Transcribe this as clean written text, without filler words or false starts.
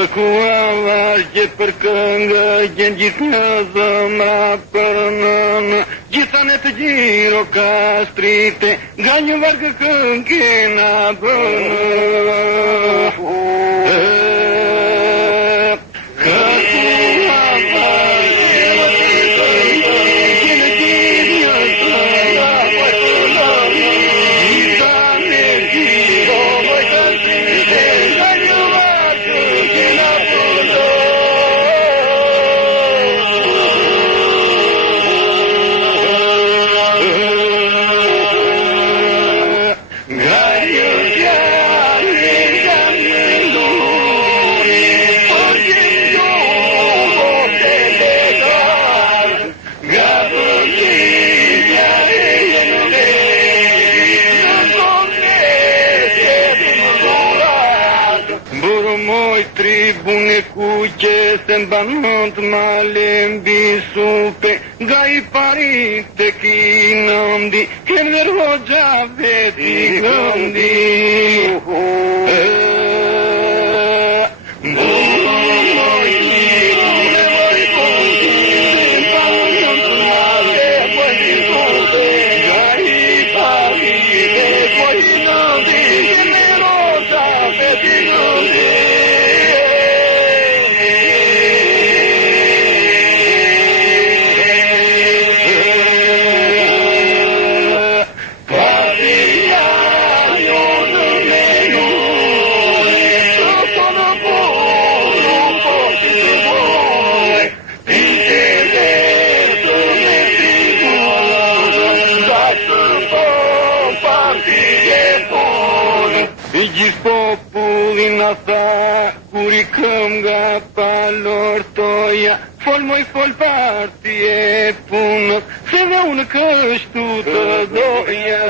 Kërkuava gjithë për këngë, gjenë gjithë në zëmra për nënë, gjitha në të gjiro kastrite, nga një vargë këngë kena bënë. Tribune kuqe se mbanon të malen bisupe, nga I parit të kinëndi, kënder hoxha veti këndi. Gjithë popullin a tha, kur I këm nga palortoja, fol moj fol parti e punës, se dhe unë kështu të doja.